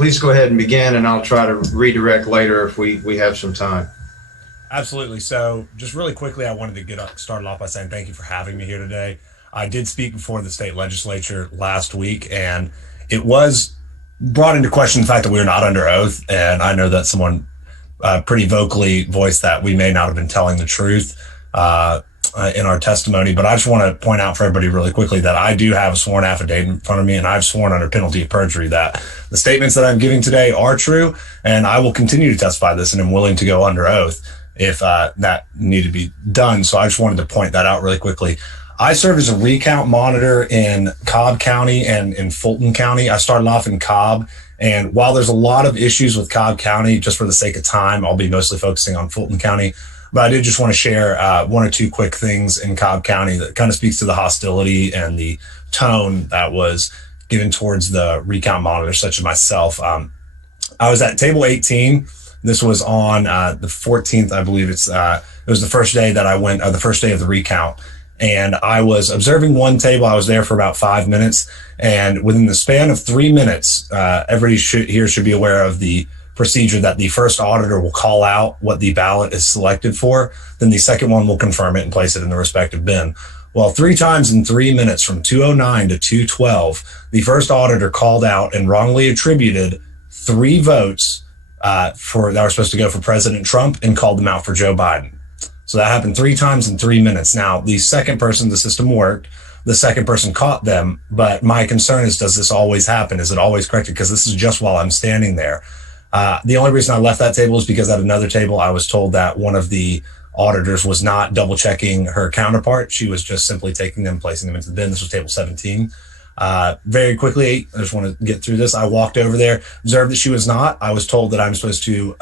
please go ahead and begin, and I'll try to redirect later if we have some time. Absolutely. So just really quickly, I wanted to get started off by saying thank you for having me here today. I did speak before the state legislature last week, and it was brought into question the fact that we were not under oath. And I know that someone pretty vocally voiced that we may not have been telling the truth in our testimony. But I just want to point out for everybody really quickly that I do have a sworn affidavit in front of me, and I've sworn under penalty of perjury that the statements that I'm giving today are true, and I will continue to testify this, and I'm willing to go under oath if that needed to be done. So I just wanted to point that out really quickly. I served as a recount monitor in Cobb County and in Fulton County. I started off in Cobb, and while there's a lot of issues with Cobb County, just for the sake of time, I'll be mostly focusing on Fulton County. But I did just want to share one or two quick things in Cobb County that kind of speaks to the hostility and the tone that was given towards the recount monitors, such as myself. I was at table 18. This was on the 14th, I believe. It was the first day that I went, the first day of the recount. And I was observing one table. I was there for about 5 minutes. And within the span of 3 minutes, everybody here should be aware of the procedure that the first auditor will call out what the ballot is selected for. Then the second one will confirm it and place it in the respective bin. Well, 3 times in 3 minutes from 2:09 to 2:12, the first auditor called out and wrongly attributed 3 votes that were supposed to go for President Trump and called them out for Joe Biden. So that happened 3 times in 3 minutes. Now, the second person, the system worked. The second person caught them. But my concern is, does this always happen? Is it always corrected? Because this is just while I'm standing there. The only reason I left that table is because at another table, I was told that one of the auditors was not double checking her counterpart. She was just simply taking them, placing them into the bin. This was table 17. Very quickly, I just want to get through this. I walked over there, observed that she was not. I was told that I'm supposed to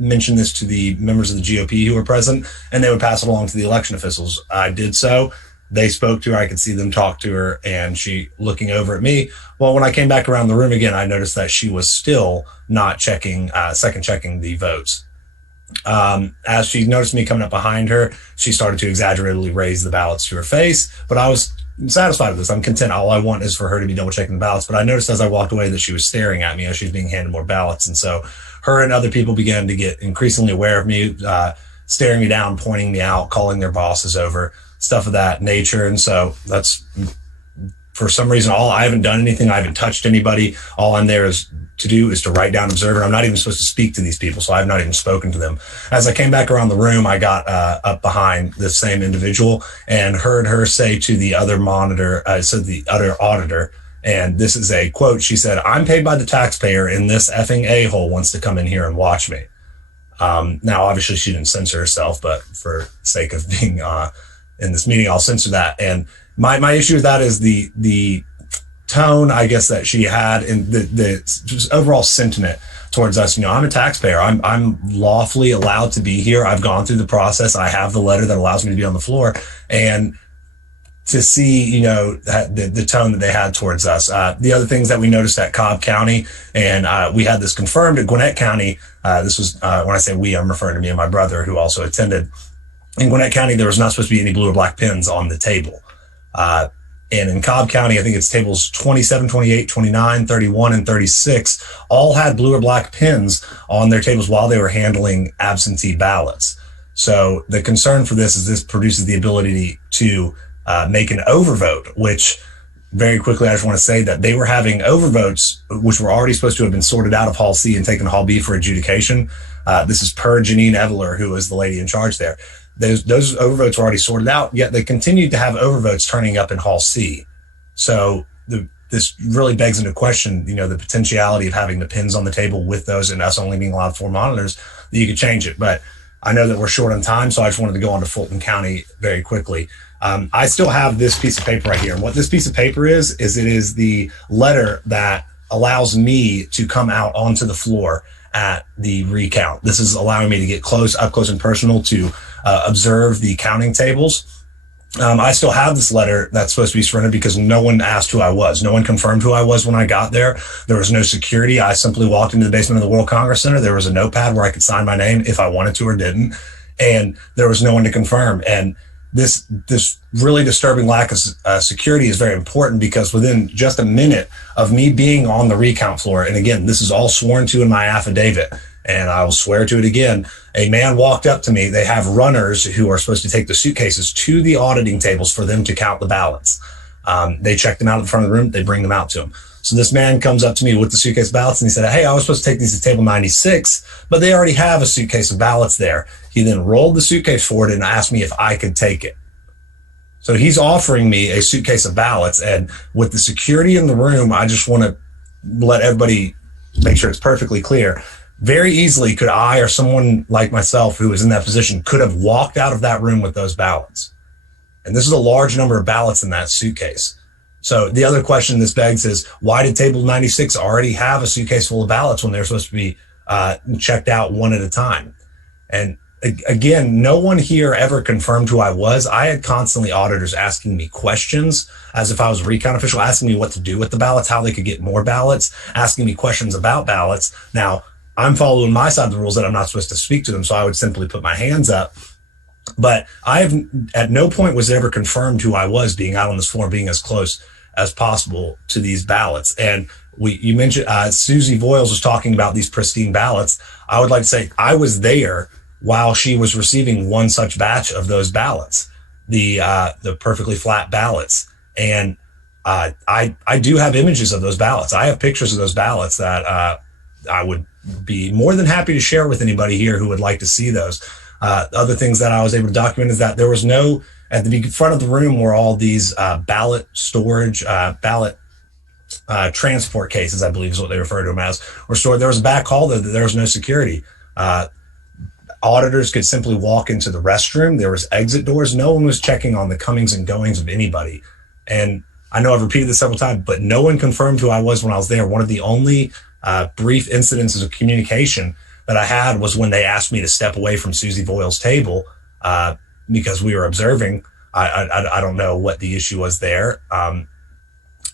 mention this to the members of the GOP who were present, and they would pass it along to the election officials. I did so. They spoke to her. I could see them talk to her, and she looking over at me. Well, when I came back around the room again, I noticed that she was still not checking, second checking the votes. As she noticed me coming up behind her, she started to exaggeratedly raise the ballots to her face, but I was satisfied with this. I'm content. All I want is for her to be double checking the ballots. But I noticed as I walked away that she was staring at me as she was being handed more ballots. And so her and other people began to get increasingly aware of me, staring me down, pointing me out, calling their bosses over, stuff of that nature. And so that's, for some reason, I haven't done anything. I haven't touched anybody. All I'm there to do is to write down observer. I'm not even supposed to speak to these people, so I've not even spoken to them. As I came back around the room, I got up behind the same individual and heard her say to the other monitor, the other auditor, and this is a quote, she said, "I'm paid by the taxpayer and this effing a-hole wants to come in here and watch me." Now, obviously, she didn't censor herself, but for sake of being in this meeting, I'll censor that. And my issue with that is the tone, I guess, that she had and the just overall sentiment towards us. I'm a taxpayer. I'm lawfully allowed to be here. I've gone through the process. I have the letter that allows me to be on the floor. And to see, the tone that they had towards us. The other things that we noticed at Cobb County, and we had this confirmed at Gwinnett County. This was, when I say we, I'm referring to me and my brother who also attended. In Gwinnett County, there was not supposed to be any blue or black pins on the table. And in Cobb County, I think it's tables 27, 28, 29, 31, and 36 all had blue or black pins on their tables while they were handling absentee ballots. So the concern for this is this produces the ability to make an overvote, which very quickly, I just want to say that they were having overvotes, which were already supposed to have been sorted out of Hall C and taken to Hall B for adjudication. This is per Janine Eveler, who is the lady in charge there. Those overvotes were already sorted out, yet they continued to have overvotes turning up in Hall C. So this really begs into question, the potentiality of having the pins on the table with those and us only being allowed 4 monitors, that you could change it. But I know that we're short on time, so I just wanted to go on to Fulton County very quickly. I still have this piece of paper right here. And what this piece of paper is it is the letter that allows me to come out onto the floor at the recount. This is allowing me to get up close and personal to observe the counting tables. I still have this letter that's supposed to be surrendered because no one asked who I was. No one confirmed who I was when I got there. There was no security. I simply walked into the basement of the World Congress Center. There was a notepad where I could sign my name if I wanted to or didn't. And there was no one to confirm. And this really disturbing lack of security is very important, because within just a minute of me being on the recount floor, and again, this is all sworn to in my affidavit, and I will swear to it again, a man walked up to me. They have runners who are supposed to take the suitcases to the auditing tables for them to count the ballots. They check them out in front of the room. They bring them out to him. So this man comes up to me with the suitcase ballots, and he said, "Hey, I was supposed to take these to table 96, but they already have a suitcase of ballots there." He then rolled the suitcase forward and asked me if I could take it. So he's offering me a suitcase of ballots. And with the security in the room, I just want to let everybody make sure it's perfectly clear. Very easily could I, or someone like myself who was in that position, could have walked out of that room with those ballots. And this is a large number of ballots in that suitcase. So the other question this begs is, why did table 96 already have a suitcase full of ballots when they're supposed to be checked out one at a time? And again, no one here ever confirmed who I was. I had constantly auditors asking me questions as if I was a recount official, asking me what to do with the ballots, how they could get more ballots, asking me questions about ballots. Now, I'm following my side of the rules that I'm not supposed to speak to them, so I would simply put my hands up. But I have at no point was it ever confirmed who I was being out on this floor, being as close as possible to these ballots. And you mentioned Suzy Voiles was talking about these pristine ballots. I would like to say I was there while she was receiving one such batch of those ballots, the perfectly flat ballots. And I do have images of those ballots. I have pictures of those ballots that I would be more than happy to share with anybody here who would like to see those. Other things that I was able to document is that there was no, at the front of the room were all these ballot storage, ballot transport cases, I believe is what they refer to them as, were stored. There was a back hall that there was no security. Auditors could simply walk into the restroom. There was exit doors. No one was checking on the comings and goings of anybody. And I know I've repeated this several times, but no one confirmed who I was when I was there. One of the only brief incidences of communication that I had was when they asked me to step away from Suzy Voiles' table because we were observing. I don't know what the issue was there.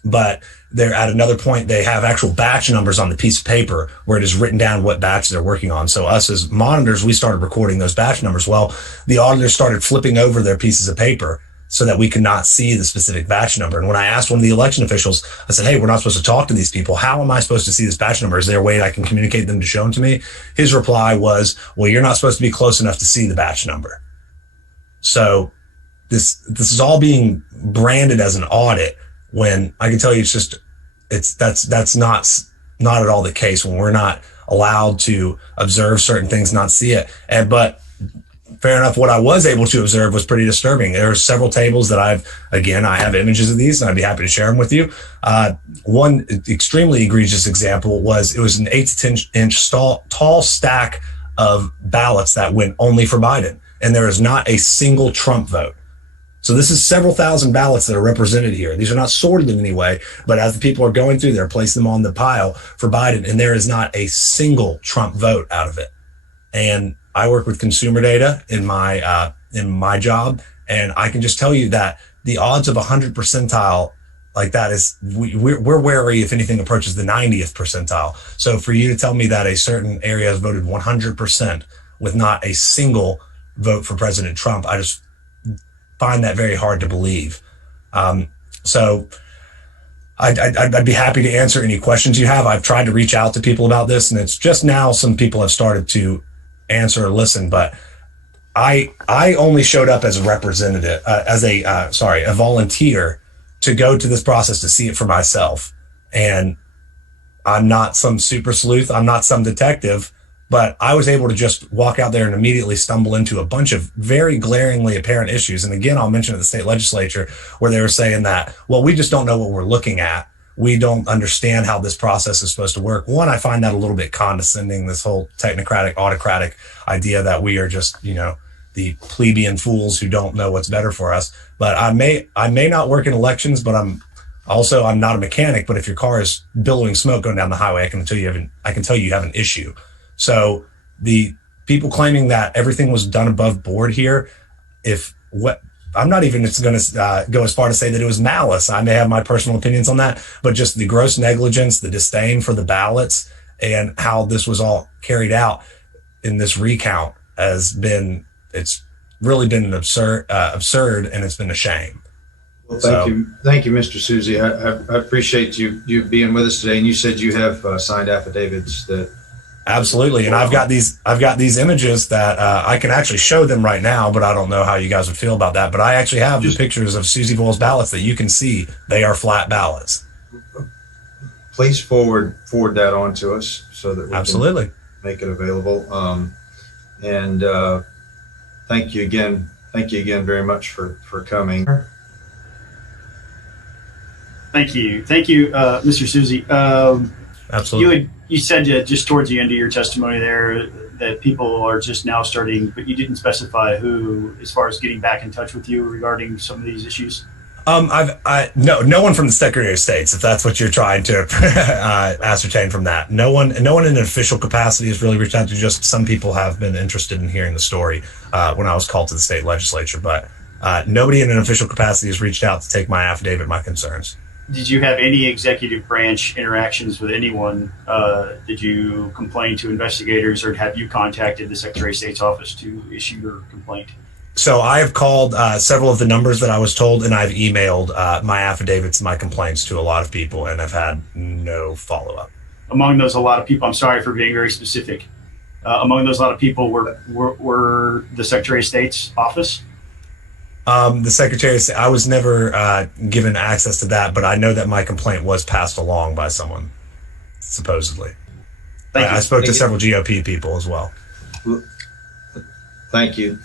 But they're at another point, they have actual batch numbers on the piece of paper where it is written down what batch they're working on. So us as monitors, we started recording those batch numbers. Well, the auditors started flipping over their pieces of paper so that we could not see the specific batch number. And when I asked one of the election officials, I said, "Hey, we're not supposed to talk to these people. How am I supposed to see this batch number? Is there a way I can communicate them to show them to me?" His reply was, "Well, you're not supposed to be close enough to see the batch number." So this is all being branded as an audit, when I can tell you that's not at all the case, when we're not allowed to observe certain things, not see it. But fair enough, what I was able to observe was pretty disturbing. There are several tables that I have images of these, and I'd be happy to share them with you. One extremely egregious example was, it was an 8 to 10 inch tall stack of ballots that went only for Biden, and there is not a single Trump vote. So this is several thousand ballots that are represented here. These are not sorted in any way, but as the people are going through, they're placing them on the pile for Biden, and there is not a single Trump vote out of it. And I work with consumer data in my job, and I can just tell you that the odds of 100 percentile like that is, we're wary if anything approaches the 90th percentile. So for you to tell me that a certain area has voted 100% with not a single vote for President Trump, I just find that very hard to believe. So I'd be happy to answer any questions you have. I've tried to reach out to people about this, and it's just now some people have started to answer or listen, but I only showed up as a representative, a volunteer to go to this process to see it for myself. And I'm not some super sleuth. I'm not some detective, but I was able to just walk out there and immediately stumble into a bunch of very glaringly apparent issues. And again, I'll mention at the state legislature where they were saying that, well, we just don't know what we're looking at. We don't understand how this process is supposed to work. One, I find that a little bit condescending, this whole technocratic, autocratic idea that we are just, the plebeian fools who don't know what's better for us. But I may not work in elections, but I'm not a mechanic. But if your car is billowing smoke going down the highway, I can tell you have an issue. So the people claiming that everything was done above board here, I'm not even going to go as far to say that it was malice. I may have my personal opinions on that, but just the gross negligence, the disdain for the ballots, and how this was all carried out in this recount it's really been absurd, and it's been a shame. Well, thank you, Mr. Suzy. I appreciate you being with us today. And you said you have signed affidavits that. Absolutely, and I've got these images that I can actually show them right now, but I don't know how you guys would feel about that. But I actually have the pictures of Suzy Boyle's ballots that you can see. They are flat ballots. Please forward that on to us so that we Absolutely can make it available. And thank you again. Thank you again very much for coming. Thank you, Mr. Suzy. Absolutely. You said just towards the end of your testimony there that people are just now starting, but you didn't specify who, as far as getting back in touch with you regarding some of these issues. No one from the Secretary of State's, if that's what you're trying to ascertain from that. No one in an official capacity has really reached out to. Just some people have been interested in hearing the story when I was called to the state legislature, but nobody in an official capacity has reached out to take my affidavit, my concerns. Did you have any executive branch interactions with anyone? Did you complain to investigators, or have you contacted the Secretary of State's office to issue your complaint? So I have called several of the numbers that I was told, and I've emailed my affidavits, my complaints to a lot of people, and I've had no follow-up. Among those, a lot of people, I'm sorry for being very specific. Among those, a lot of people were the Secretary of State's office? The Secretary of State, I was never given access to that, but I know that my complaint was passed along by someone, supposedly. I spoke to several GOP people as well. Thank you.